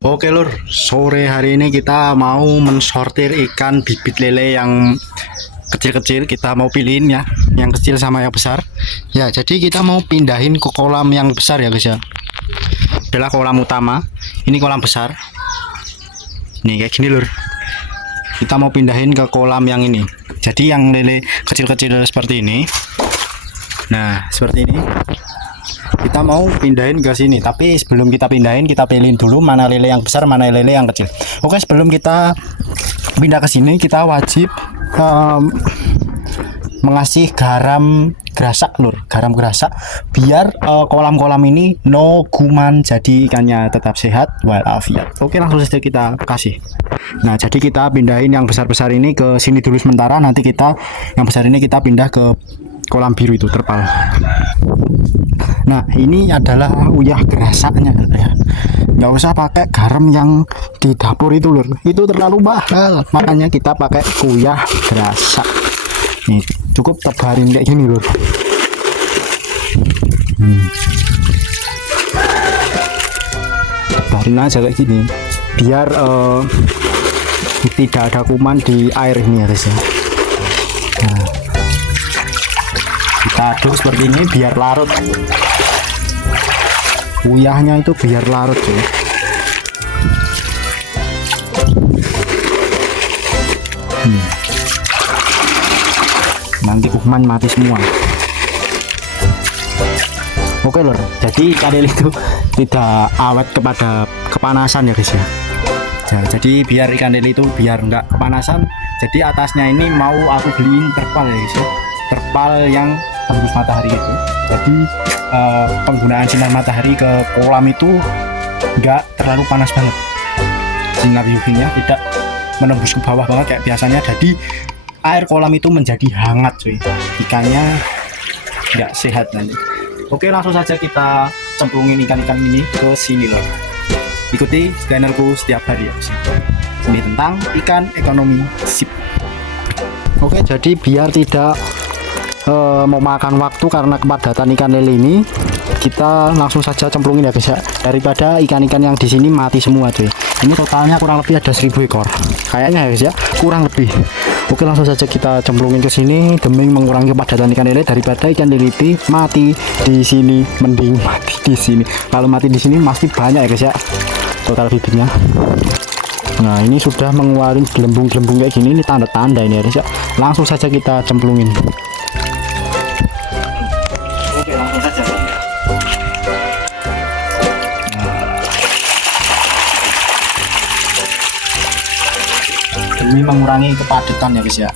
Oke lur, sore hari ini kita mau mensortir ikan bibit lele yang kecil-kecil. Kita mau pilihin ya, yang kecil sama yang besar. Ya, jadi kita mau pindahin ke kolam yang besar ya guys ya. Adalah kolam utama. Ini kolam besar. Nih kayak gini lur. Kita mau pindahin ke kolam yang ini. Jadi yang lele kecil-kecil seperti ini. Nah, seperti ini. Kita mau pindahin ke sini, tapi sebelum kita pindahin kita pilihin dulu mana lele yang besar, mana lele yang kecil. Oke, sebelum kita pindah ke sini kita wajib mengasih garam gerasak lur, garam gerasak biar kolam-kolam ini no kuman, jadi ikannya tetap sehat walafiat. Oke, langsung saja kita kasih. Nah, jadi kita pindahin yang besar-besar ini ke sini dulu sementara, nanti kita yang besar ini kita pindah ke kolam biru itu terpal. Nah, ini adalah uyah gerasaknya ya. Nggak usah pakai garam yang di dapur itu lur, itu terlalu mahal, makanya kita pakai uyah gerasak. Nih, cukup tebarin kayak gini lur. Tebarin aja kayak gini biar tidak ada kuman di air ini ya guys ya. Nah, kita aduk seperti ini biar larut, uyahnya itu biar larut ya. Nanti kuman mati semua. Oke lor, jadi ikan lele itu tidak awet kepada kepanasan ya guys ya. Nah, jadi biar ikan lele itu biar nggak kepanasan, jadi atasnya ini mau aku beliin terpal ya guys ya, terpal yang tembus matahari itu. Jadi penggunaan sinar matahari ke kolam itu nggak terlalu panas banget, sinar UV-nya tidak menembus ke bawah banget kayak biasanya, jadi air kolam itu menjadi hangat cuy, ikannya nggak sehat nanti. Oke, langsung saja kita cemplungin ikan-ikan ini ke sini loh. Ikuti channelku setiap hari ya guys. Ini tentang ikan ekonomi sip. Oke, jadi biar tidak memakan waktu karena kepadatan ikan lele ini, kita langsung saja cemplungin ya guys ya, daripada ikan-ikan yang di sini mati semua cuy. Ini totalnya kurang lebih ada 1000 ekor kayaknya ya guys ya, kurang lebih. Oke, langsung saja kita cemplungin ke sini demi mengurangi kepadatan ikan lele, daripada ikan lele mati di sini, mending mati di sini. Kalau mati di sini pasti banyak ya guys ya total bibitnya. Nah, ini sudah mengeluarkan gelembung-gelembung kayak gini, ini tanda-tanda ini ya guys ya. Langsung saja kita cemplungin. Oke, langsung saja. Demi mengurangi kepadatan ya guys ya.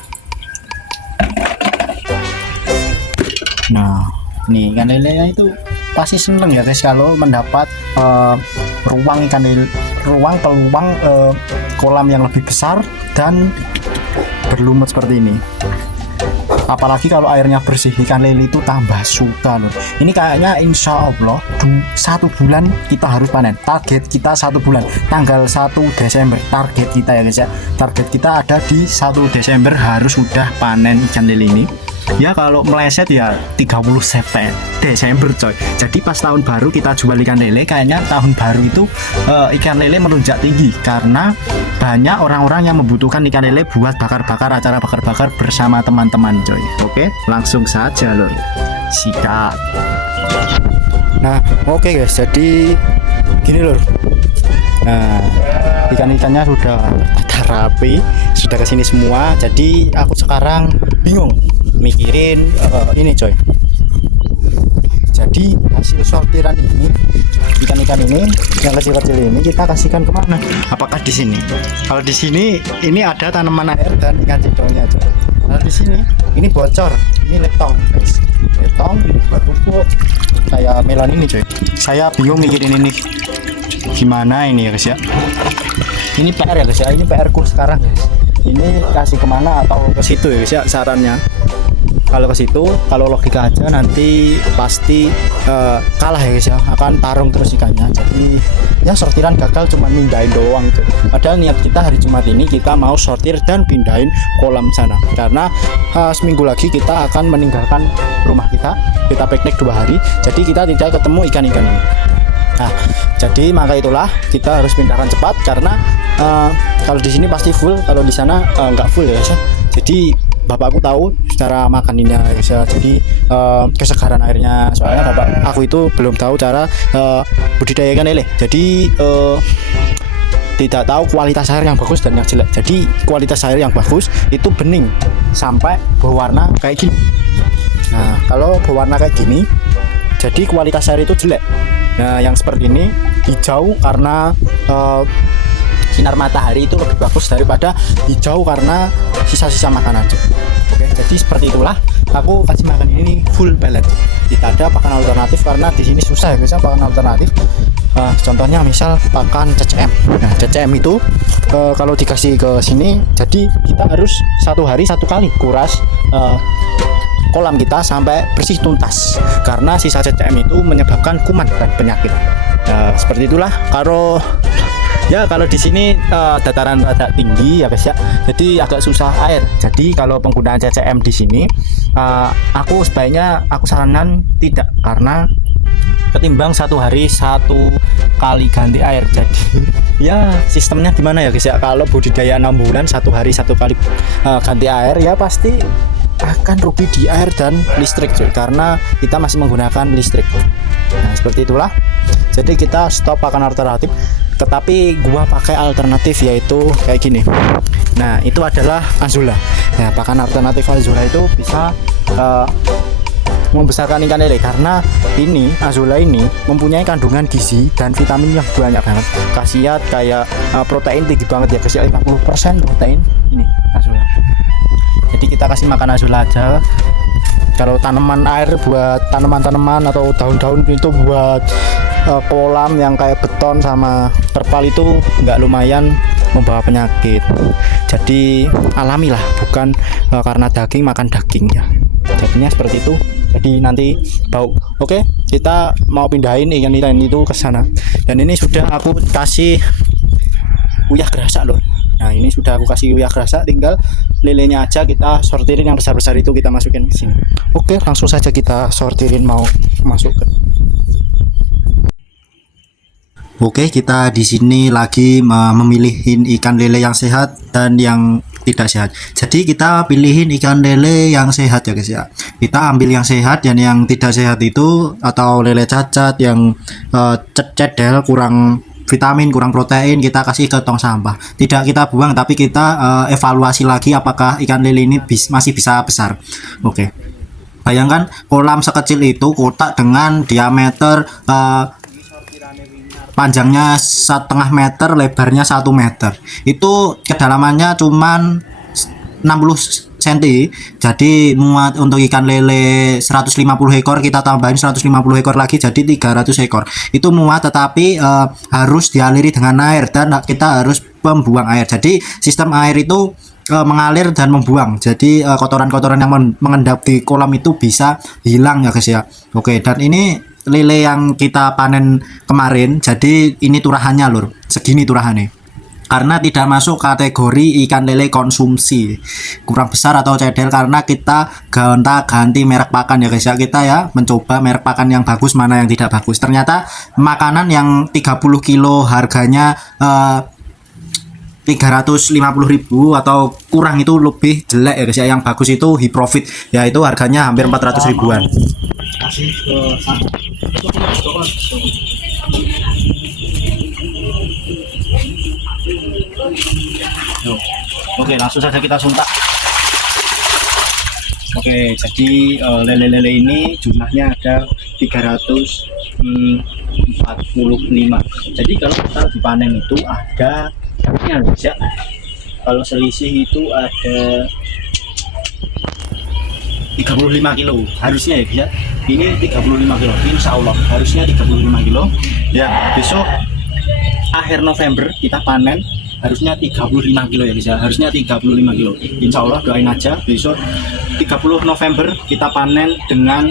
Nah, nih ikan lele itu pasti seneng ya guys kalau mendapat ruang peluang kolam yang lebih besar dan berlumut seperti ini. Apalagi kalau airnya bersih, ikan lele itu tambah suka loh. Ini kayaknya insya Allah 1 bulan kita harus panen. Target kita 1 bulan, tanggal 1 Desember target kita ya guys ya. Target kita ada di 1 Desember harus sudah panen ikan lele ini. Ya kalau meleset ya 30 Desember coy. Jadi pas tahun baru kita jual ikan lele, kayaknya tahun baru itu ikan lele melonjak tinggi karena banyak orang-orang yang membutuhkan ikan lele buat bakar-bakar, acara bakar-bakar bersama teman-teman coy. Oke, langsung saja loh. Sikat. Nah, oke guys, jadi gini loh. Nah, ikan-ikannya sudah rapi, sudah kesini semua. Jadi aku sekarang bingung mikirin ini coy. Jadi hasil sortiran ini, ikan-ikan ini yang kecil-kecil ini kita kasihkan kemana? Apakah di sini? Kalau di sini ini ada tanaman air dan ikan cidongnya coy. Nah, di sini ini bocor, ini letong guys, letong buat pupuk kayak melon ini coy. Saya bingung mikirin ini gimana ini ya guys ya. Ini PR ya guys ya, ini PR ku sekarang guys. Ini kasih kemana atau ke situ ya guys ya sarannya. Kalau ke situ, kalau logika aja nanti pasti kalah ya guys ya, akan tarung terus ikannya. Jadi ya sortiran gagal cuma mindahin doang tuh. Padahal niat kita hari Jumat ini kita mau sortir dan pindahin kolam sana, karena seminggu lagi kita akan meninggalkan rumah kita piknik 2 hari. Jadi kita tidak ketemu ikan-ikan ini. Nah, jadi maka itulah kita harus pindahkan cepat karena kalau di sini pasti full, kalau di sana nggak full ya guys ya. Jadi bapakku tahu cara makaninnya guys ya. Jadi kesegaran airnya, soalnya bapak aku itu belum tahu cara budidaya ikan lele. Jadi tidak tahu kualitas air yang bagus dan yang jelek. Jadi kualitas air yang bagus itu bening sampai berwarna kayak gini. Nah, kalau berwarna kayak gini, jadi kualitas air itu jelek. Nah, yang seperti ini hijau karena sinar matahari itu lebih bagus daripada hijau karena sisa-sisa makanan. Oke, jadi seperti itulah aku kasih makan ini full pellet. Tidak ada pakan alternatif karena di sini susah ya guys, pakan alternatif. Contohnya misal pakan CCM. Nah, CCM itu kalau dikasih ke sini, jadi kita harus satu hari satu kali kuras kolam kita sampai bersih tuntas karena sisa CCM itu menyebabkan kuman dan penyakit. Seperti itulah. Kalau di sini dataran rada tinggi ya guys ya, jadi agak susah air. Jadi kalau penggunaan CCM di sini, aku sebaiknya aku sarankan tidak, karena ketimbang satu hari satu kali ganti air. Jadi ya sistemnya gimana ya guys ya, kalau budidaya 6 bulan satu hari satu kali ganti air ya pasti akan rugi di air dan listrik cuy, karena kita masih menggunakan listrik. Nah, seperti itulah. Jadi kita stop pakan alternatif, tetapi gua pakai alternatif yaitu kayak gini. Nah, itu adalah Azula. Nah, pakan alternatif Azula itu bisa membesarkan ikan lele karena ini Azula ini mempunyai kandungan gizi dan vitamin yang banyak banget. Khasiat kayak protein tinggi banget ya guys, 50% protein ini Azula. Jadi kita kasih makan Azula aja. Kalau tanaman air buat tanaman-tanaman atau daun-daun itu buat kolam yang kayak beton sama terpal itu nggak lumayan membawa penyakit. Jadi alami lah, bukan karena daging makan daging ya. Jadinya seperti itu. Jadi nanti bau. Oke, kita mau pindahin ikan itu ke sana. Dan ini sudah aku kasih uyah gerasa loh. Nah, ini sudah aku kasih uyah gerasa, tinggal lelenya aja kita sortirin, yang besar-besar itu kita masukin ke sini. Oke, langsung saja kita sortirin mau masuk ke. Oke, kita di sini lagi memilihin ikan lele yang sehat dan yang tidak sehat. Jadi kita pilihin ikan lele yang sehat ya guys ya. Kita ambil yang sehat, dan yang tidak sehat itu atau lele cacat yang cedel, kurang vitamin, kurang protein, kita kasih ke tong sampah. Tidak kita buang, tapi kita evaluasi lagi apakah ikan lele ini masih bisa besar. Oke. Bayangkan kolam sekecil itu, kotak dengan diameter panjangnya 1,5 meter, lebarnya 1 meter. Itu kedalamannya cuman 60 cm. Jadi muat untuk ikan lele 150 ekor, kita tambahin 150 ekor lagi jadi 300 ekor. Itu muat, tetapi harus dialiri dengan air dan kita harus membuang air. Jadi sistem air itu mengalir dan membuang. Jadi kotoran-kotoran yang mengendap di kolam itu bisa hilang ya guys ya. Oke, dan ini lele yang kita panen kemarin, jadi ini turahannya lur, segini turahannya, karena tidak masuk kategori ikan lele konsumsi, kurang besar atau cedel, karena kita ganti merek pakan ya guys ya. Kita ya mencoba merek pakan yang bagus, mana yang tidak bagus. Ternyata makanan yang 30 kilo harganya 350.000 atau kurang itu lebih jelek ya guys ya. Yang bagus itu high profit, yaitu harganya hampir 400 ribuan. Kasih ke sana. Oke, langsung saja kita suntak. Oke, jadi lele-lele ini jumlahnya ada 345. Jadi kalau kita dipanen itu ada ya, kalau selisih itu ada 35 kilo harusnya ya bisa. Ini 35 kilo, insya Allah harusnya 35 kilo ya. Besok akhir November kita panen harusnya 35 kilo ya bisa, harusnya 35 kilo, insya Allah. Doain aja besok 30 November kita panen dengan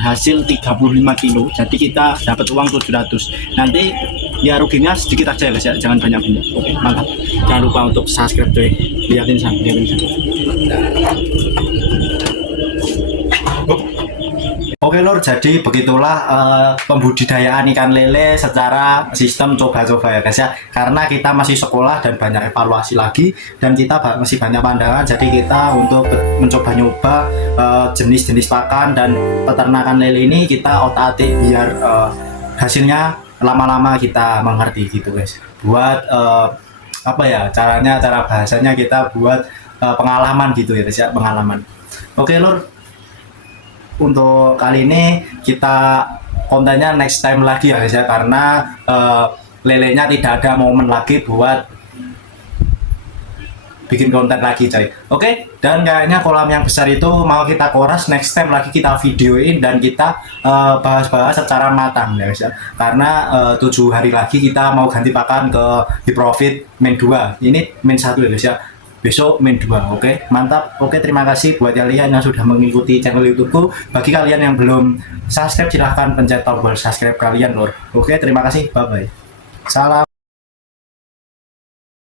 hasil 35 kilo, jadi kita dapat uang 700. Nanti ya ruginya sedikit aja ya guys ya, jangan banyak-banyak. Oke, mantap. Jangan lupa untuk subscribe tuh, lihatin sana. Oke, Oke Lur, jadi begitulah pembudidayaan ikan lele secara sistem coba-coba ya guys ya. Karena kita masih sekolah dan banyak evaluasi lagi dan kita masih banyak pandangan. Jadi kita untuk mencoba-nyoba jenis-jenis pakan dan peternakan lele ini kita otak-atik biar hasilnya lama-lama kita mengerti gitu guys. Buat apa ya caranya, cara bahasanya kita buat pengalaman gitu ya guys ya, pengalaman. Oke Lur, untuk kali ini kita kontennya next time lagi ya guys ya, karena lelenya tidak ada momen lagi buat bikin konten lagi coy. Oke, dan kayaknya kolam yang besar itu mau kita koras, next time lagi kita videoin dan kita bahas-bahas secara matang ya guys ya, karena 7 hari lagi kita mau ganti pakan ke Hiprofit main 2, ini main 1 ya guys ya, besok main 2. Oke, mantap. Oke, terima kasih buat kalian yang sudah mengikuti channel YouTubeku. Bagi kalian yang belum subscribe silahkan pencet tombol subscribe kalian Lur. Oke, terima kasih, bye bye, salam.